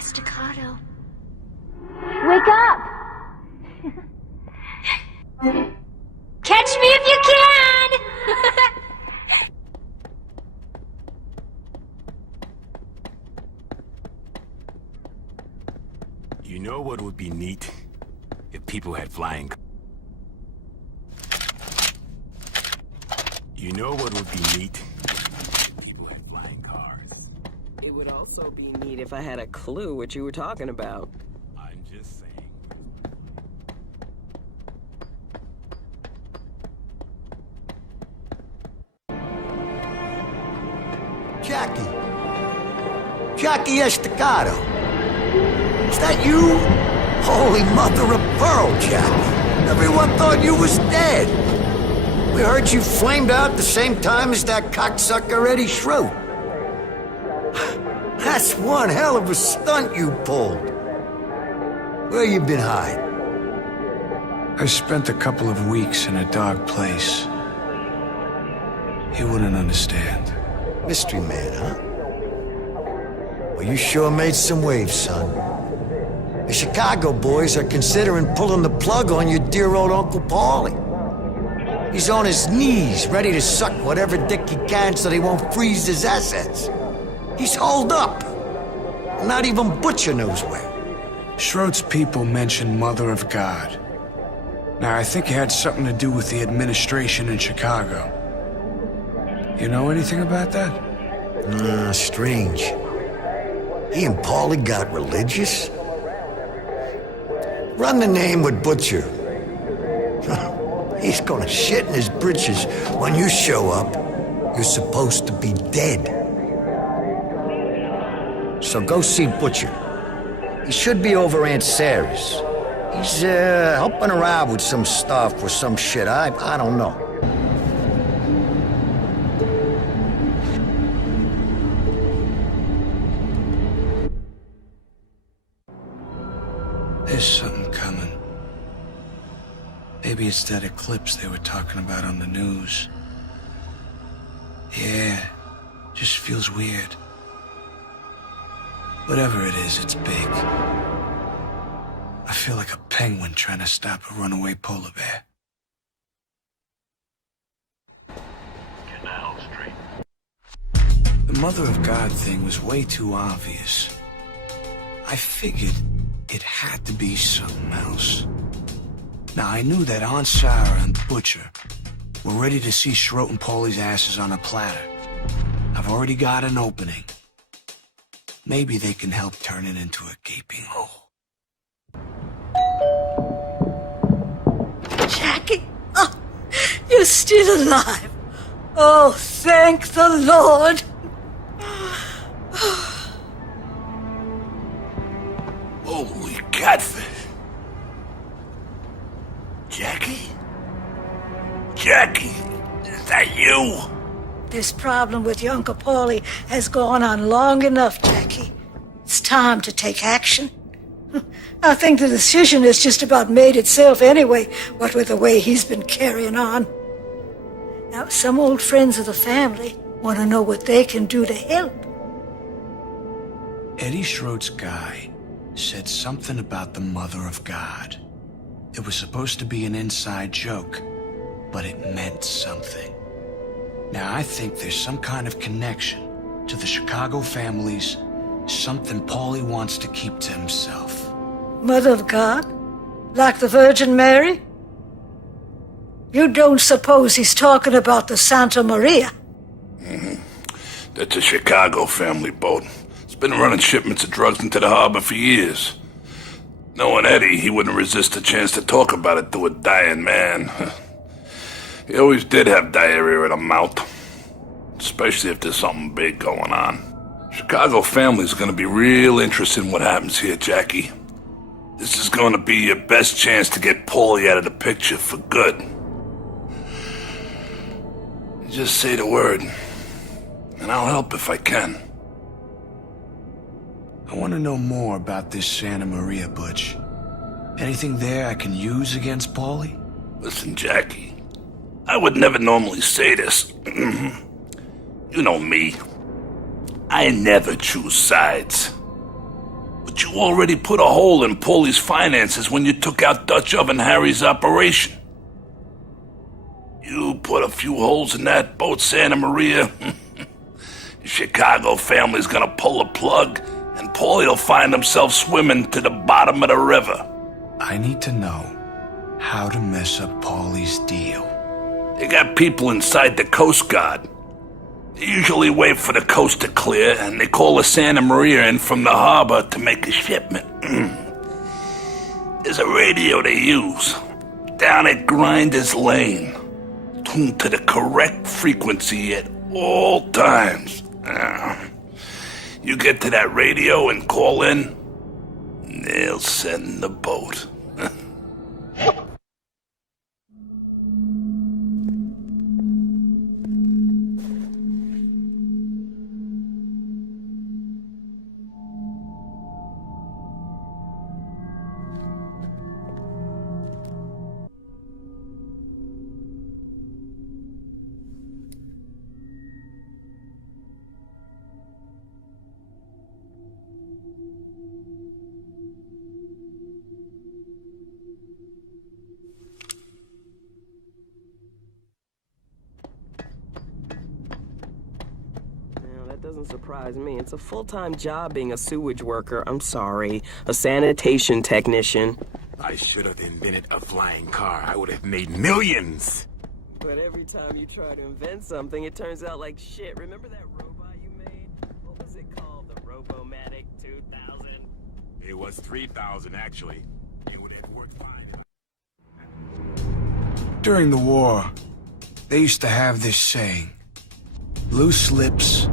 staccato. Wake up! Catch me if you can! You know what would be neat? If people had flying... You know what would be neat? If people had flying cars. It would also be neat if I had a clue what you were talking about. I'm just saying. Jackie Estacado. Is that you? Holy mother of pearl, Jack. Everyone thought you was dead. We heard you flamed out the same time as that cocksucker Eddie Schroet. That's one hell of a stunt you pulled. Where you been hiding? I spent a couple of weeks in a dark place. You wouldn't understand. Mystery man, huh? Well, you sure made some waves, son. The Chicago boys are considering pulling the plug on your dear old Uncle Paulie. He's on his knees, ready to suck whatever dick he can so they won't freeze his assets. He's holed up. Not even Butcher knows where. Schroet's people mentioned Mother of God. Now, I think it had something to do with the administration in Chicago. You know anything about that? Strange. He and Paulie got religious? Run the name with Butcher. He's gonna shit in his britches when you show up. You're supposed to be dead. So go see Butcher. He should be over Aunt Sarah's. He's, helping her out with some stuff or some shit. I don't know. There's something coming. Maybe it's that eclipse they were talking about on the news. Yeah, just feels weird. Whatever it is, it's big. I feel like a penguin trying to stop a runaway polar bear. Canal Street. The Mother of God thing was way too obvious. I figured it had to be something else. Now, I knew that Aunt Sarah and Butcher were ready to see Schroet and Paulie's asses on a platter. I've already got an opening. Maybe they can help turn it into a gaping hole. Jackie? Oh, you're still alive. Oh, thank the Lord. Holy catfish! Jackie? Jackie, is that you? This problem with your Uncle Paulie has gone on long enough, Jackie. It's time to take action. I think the decision has just about made itself anyway, what with the way he's been carrying on. Now, some old friends of the family want to know what they can do to help. Eddie Schroet's guy said something about the Mother of God. It was supposed to be an inside joke, but it meant something. Now, I think there's some kind of connection to the Chicago families, something Paulie wants to keep to himself. Mother of God? Like the Virgin Mary? You don't suppose he's talking about the Santa Maria? That's a Chicago family boat. It's been running shipments of drugs into the harbor for years. Knowing Eddie, he wouldn't resist a chance to talk about it to a dying man. He always did have diarrhea in the mouth. Especially if there's something big going on. Chicago family's gonna be real interested in what happens here, Jackie. This is gonna be your best chance to get Paulie out of the picture for good. Just say the word, and I'll help if I can. I want to know more about this Santa Maria, Butch. Anything there I can use against Paulie? Listen, Jackie, I would never normally say this. You know me. I never choose sides. But you already put a hole in Paulie's finances when you took out Dutch Oven Harry's operation. You put a few holes in that boat, Santa Maria. The Chicago family's gonna pull the plug, and Paulie'll find himself swimming to the bottom of the river. I need to know how to mess up Paulie's deal. They got people inside the Coast Guard. They usually wait for the coast to clear, and they call the Santa Maria in from the harbor to make a shipment. There's a radio they use down at Grinder's Lane, tuned to the correct frequency at all times. You get to that radio and call in, they'll send the boat. Doesn't surprise me. It's a full-time job being a sewage worker. I'm sorry. A sanitation technician. I should have invented a flying car. I would have made millions. But every time you try to invent something, it turns out like shit. Remember that robot you made? What was it called? The Robomatic 2000? It was 3,000, actually. It would have worked fine. During the war, they used to have this saying, loose lips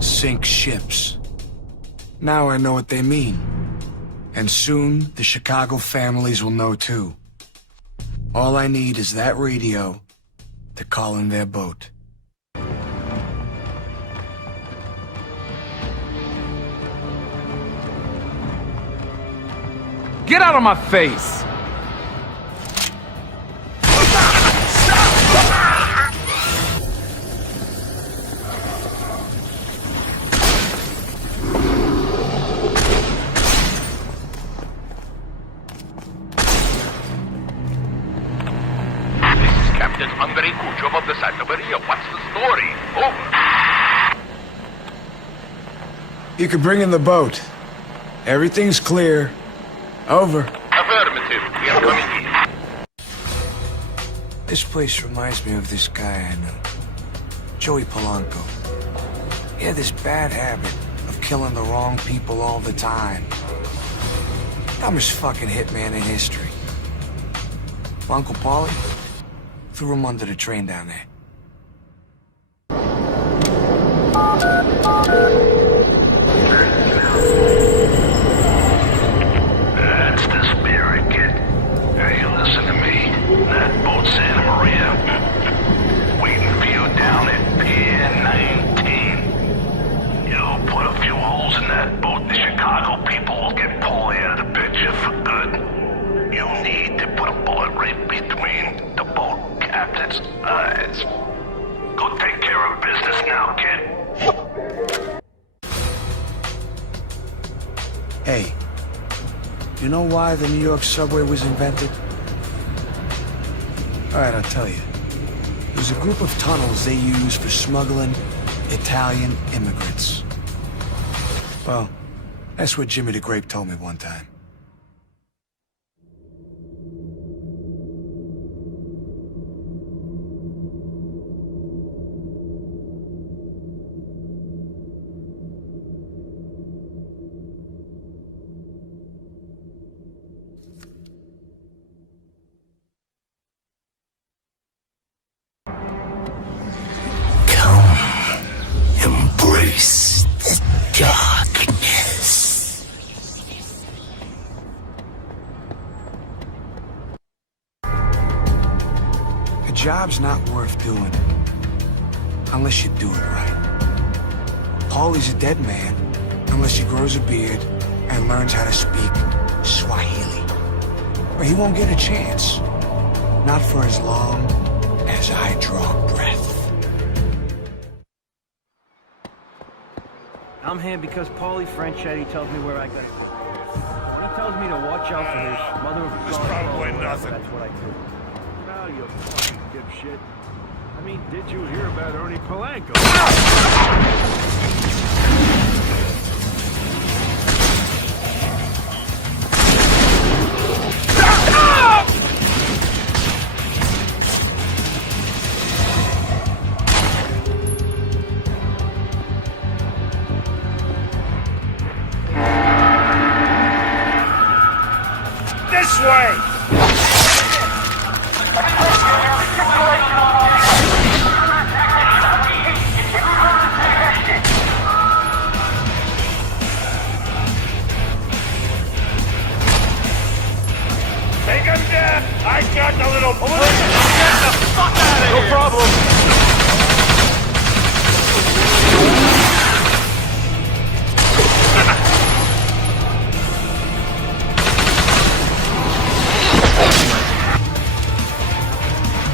sink ships. Now I know what they mean. And soon, the Chicago families will know too. All I need is that radio to call in their boat. Get out of my face! Of the Santa Maria. What's the story? Over. You can bring in the boat. Everything's clear. Over. Affirmative. We are coming in. This place reminds me of this guy I know. Joey Polanco. He had this bad habit of killing the wrong people all the time. Dumbest fucking hitman in history. Uncle Paulie? Threw him under the train down there. That's the spirit, kid. Hey, listen to me. That boat Santa Maria, waiting for you down at Pier 19. You put a few holes in that boat, the Chicago people will get Paulie out of the picture for good. You need to put a bullet right between the boat captain's eyes. Go take care of business now, kid. Hey, you know why the New York subway was invented? Alright, I'll tell you. It was a group of tunnels they used for smuggling Italian immigrants. Well, that's what Jimmy the Grape told me one time. Embrace the darkness. A job's not worth doing unless you do it right. Paulie's a dead man unless he grows a beard and learns how to speak Swahili. Or he won't get a chance. Not for as long as I draw breath. I'm here because Paulie Franchetti told me where I got to go. tells me to watch out for this mother of It's probably nothing. That's what I do. Now you fucking dipshit. I mean, did you hear about Ernie Polanco? This way! Take him down! I got the little... Get the fuck out of here! No problem!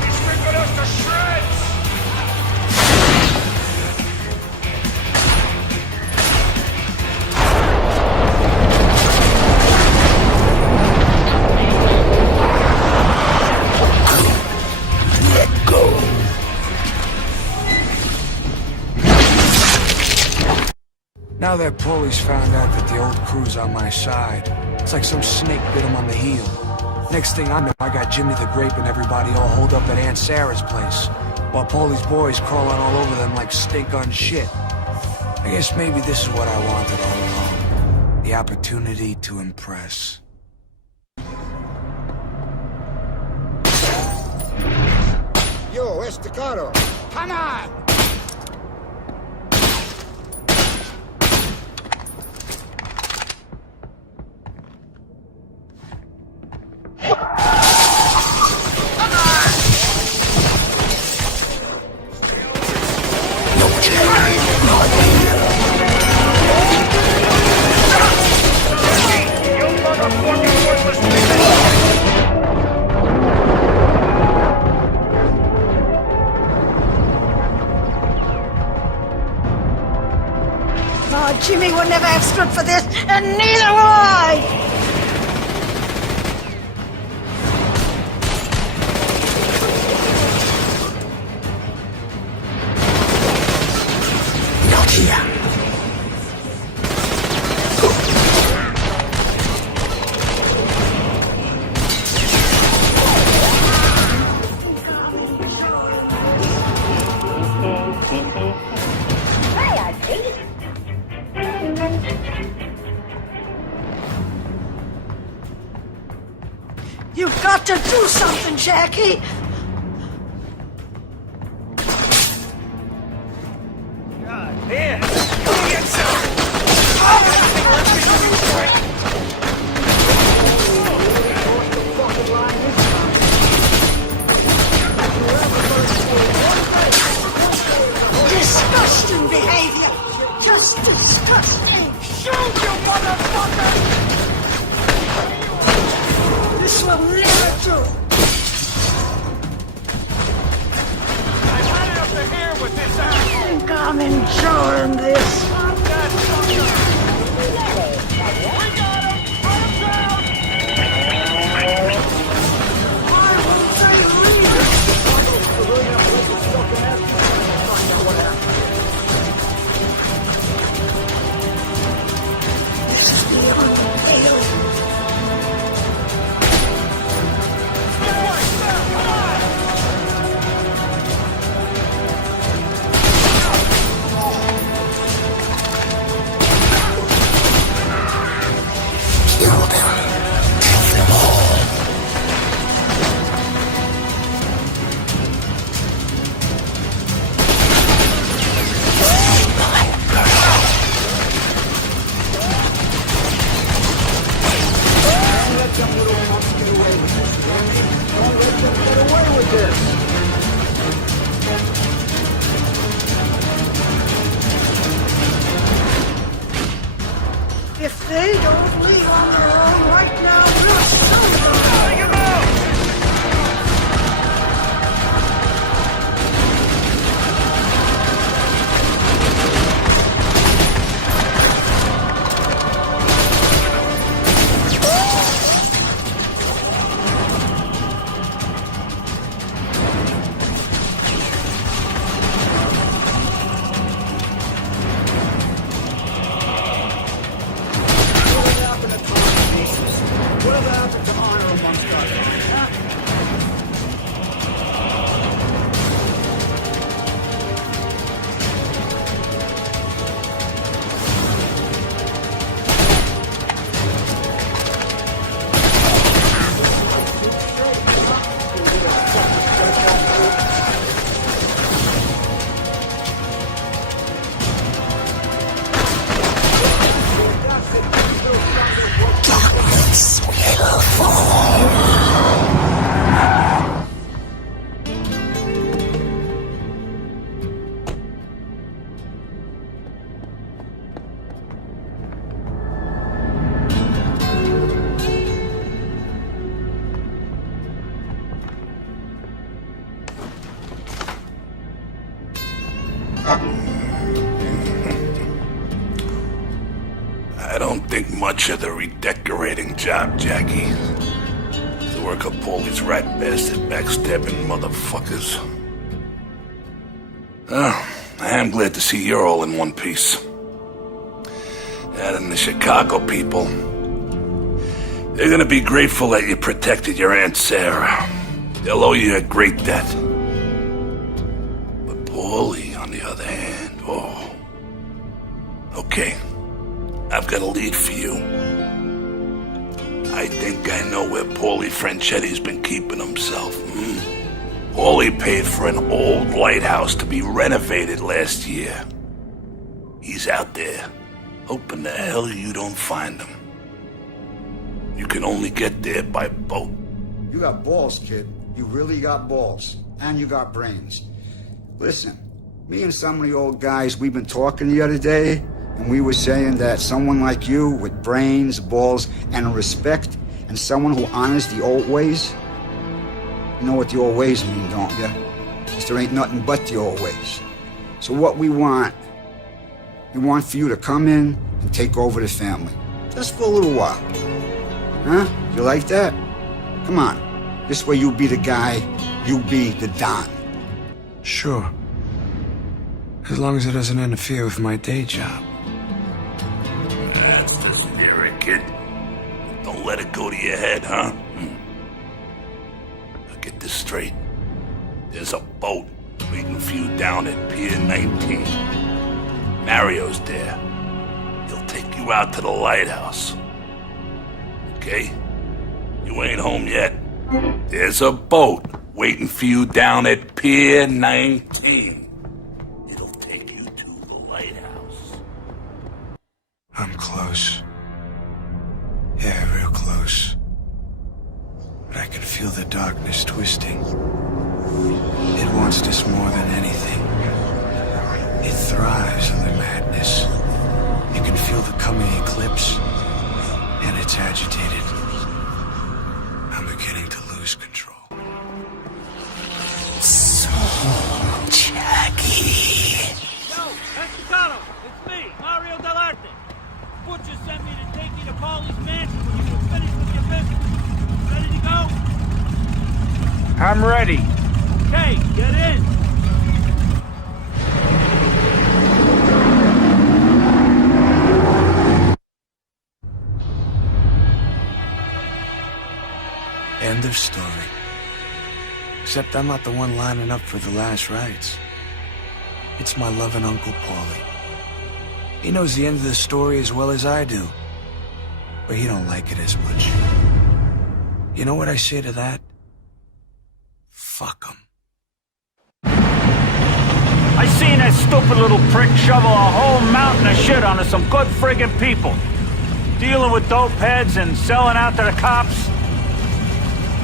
He's ripping us to shreds! Now that Paulie's found out that the old crew's on my side, it's like some snake bit him on the heel. Next thing I know, I got Jimmy the Grape and everybody all holed up at Aunt Sarah's place, while Paulie's boys crawling all over them like stink on shit. I guess maybe this is what I wanted all along. The opportunity to impress. Yo, Estacado. Come on! Jimmy would never have stood for this, and neither will I! Not here. You've got to do something, Jackie! God damn! Get some! Disgusting behavior! Just disgusting! Shoot, you motherfucker! This will never do! I've had enough to hear with this ass! I think I'm enjoying this. I don't think much of the redecorating job, Jackie. The work of Paulie's rat bastard backstabbing motherfuckers. Oh, I am glad to see you're all in one piece. And the Chicago people, they're gonna be grateful that you protected your Aunt Sarah. They'll owe you a great debt. But Paulie, on the other hand, oh. Okay, I've got a lead for you. I think I know where Paulie Franchetti's been keeping himself. Paulie paid for an old lighthouse to be renovated last year. He's out there, hoping the hell you don't find him. You can only get there by boat. You got balls, kid. You really got balls. And you got brains. Listen, me and some of the old guys, we've been talking the other day, and we were saying that someone like you with brains, balls, and respect, and someone who honors the old ways, you know what the old ways mean, don't you? Because there ain't nothing but the old ways. So what we want for you to come in and take over the family. Just for a little while. Huh? You like that? Come on. This way you be the guy, you be the Don. Sure. As long as it doesn't interfere with my day job. That's the spirit, kid. Don't let it go to your head, huh? Now get this straight. There's a boat waiting for you down at Pier 19. Mario's there. He'll take you out to the lighthouse. Okay? You ain't home yet. There's a boat waiting for you down at Pier 19. It'll take you to the lighthouse. I'm close. Yeah, real close. But I can feel the darkness twisting. It wants this more than anything. It thrives on the madness. You can feel the coming eclipse, and it's agitated. I'm beginning to lose control. So, Jackie. Yo, Pescado, it's me, Mario Dell'Arte. Butcher sent me to take you to Paulie's mansion when you get finished with your business. Ready to go? I'm ready. Okay, get in. End of story. Except I'm not the one lining up for the last rites. It's my loving Uncle Paulie. He knows the end of the story as well as I do. But he don't like it as much. You know what I say to that? Fuck him. I seen that stupid little prick shovel a whole mountain of shit onto some good friggin' people. Dealing with dope heads and selling out to the cops.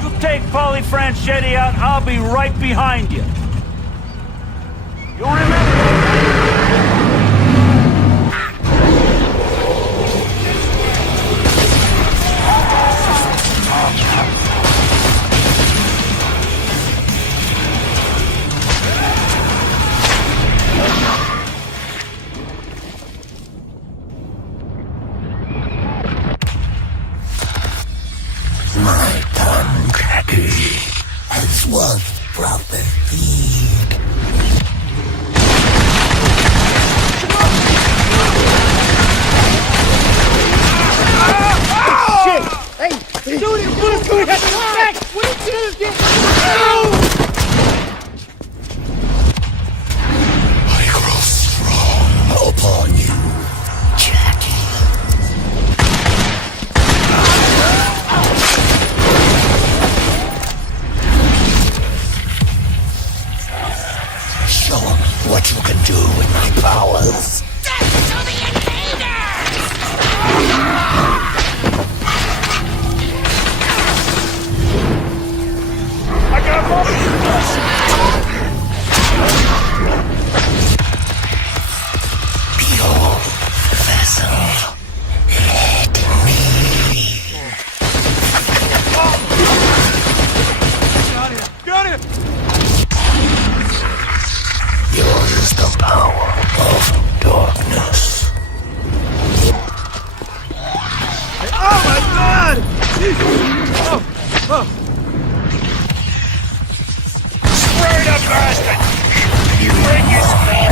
You take Paulie Franchetti out, I'll be right behind you. You remember? My tongue, Jackie, has once brought the feed. Shit! Hey, dude, it was good at the back! What did you get? I grow strong upon you, Jackie. Show 'em what you can do with my powers. Death to the invaders! I got one! Pure vessel, let me. Got him! Yours is the power of darkness. Oh my God! Spray the bastard! You bring his man!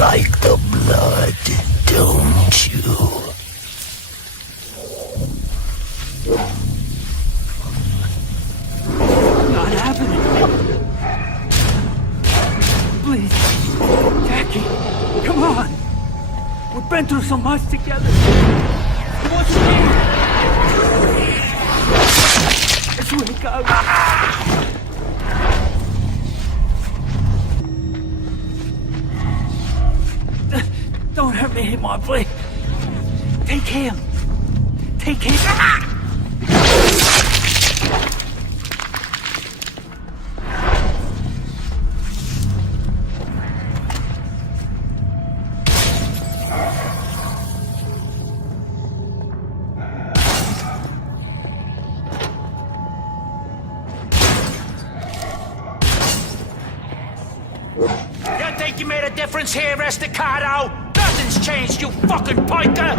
like the blood, don't you? Not happening. Please, Jackie, come on. We've been through so much together. What's here? It's wake up. Don't hurt me anymore, please. Take him. Take him. You think you made a difference here, Estacado? Nothing! Nothing's changed, you fucking piker!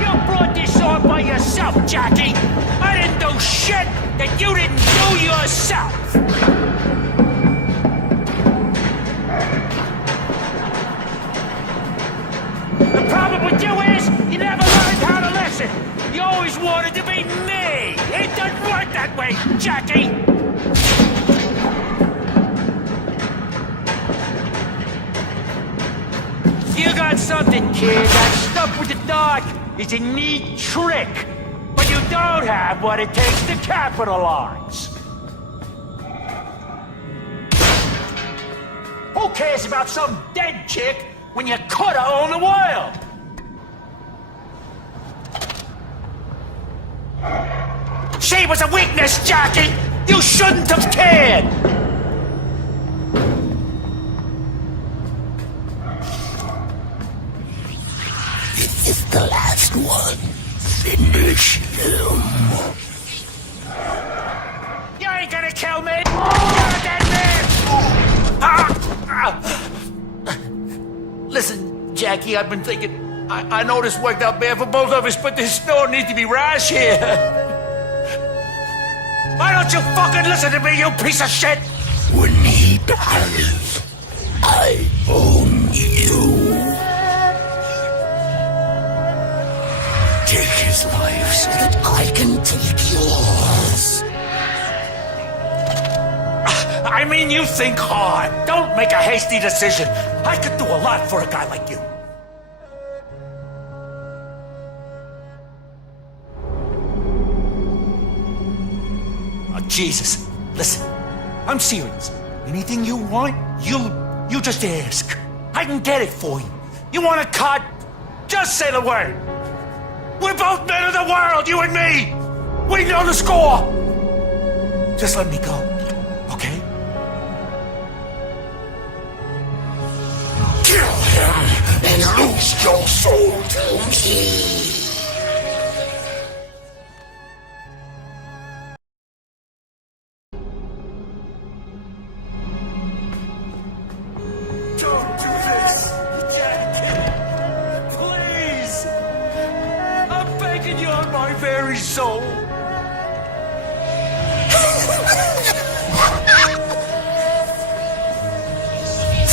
You brought this on by yourself, Jackie! I didn't do shit that you didn't do yourself! The problem with you is, you never learned how to listen! You always wanted to be me! It doesn't work that way, Jackie! You got something, kid. That stuff with the dark is a neat trick. But you don't have what it takes to capitalize. Who cares about some dead chick when you coulda owned the world? She was a weakness, Jackie! You shouldn't have cared! This is the last one. Finish him. You ain't gonna kill me! You're a dead man! Listen, Jackie, I've been thinking... I know this worked out bad for both of us, but there's no need to be rash here. Why don't you fucking listen to me, you piece of shit? When he dies, I own you. Take his life so that I can take yours. I mean, you think hard. Don't make a hasty decision. I could do a lot for a guy like you. Oh, Jesus. Listen, I'm serious. Anything you want, you just ask. I can get it for you. You want a cut? Just say the word. We're both men of the world, you and me! We know the score! Just let me go, okay? Kill him and lose your soul to me! Don't do this, Jackie! Please! I'm begging you on my very soul!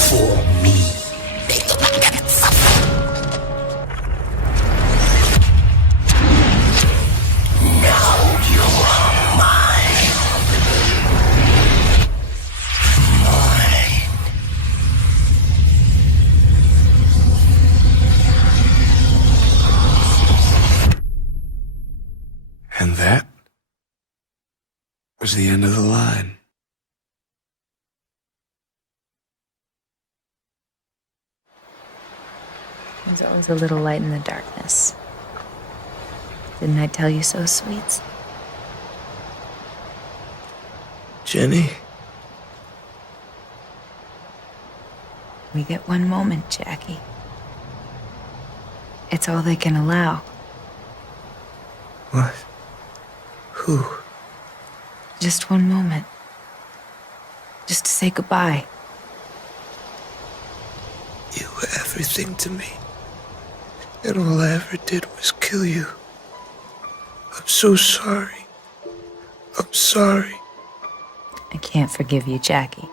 For me. Now you're mine. Mine. And that was the end of the line. There's always a little light in the darkness. Didn't I tell you so, sweets? Jenny? We get one moment, Jackie. It's all they can allow. What? Who? Just one moment. Just to say goodbye. You were everything to me. And all I ever did was kill you. I'm so sorry. I'm sorry. I can't forgive you, Jackie.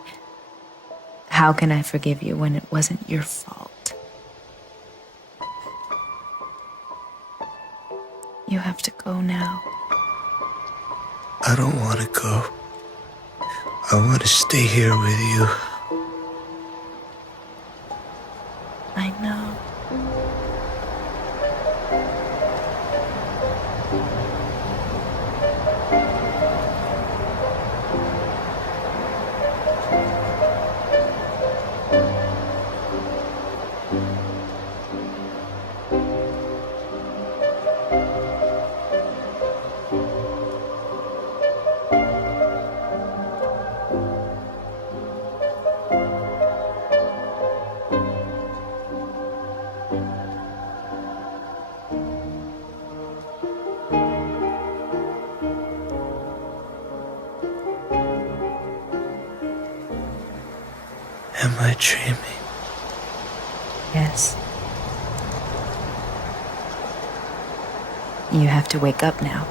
How can I forgive you when it wasn't your fault? You have to go now. I don't want to go. I want to stay here with you. I know. Am I dreaming? Yes. You have to wake up now.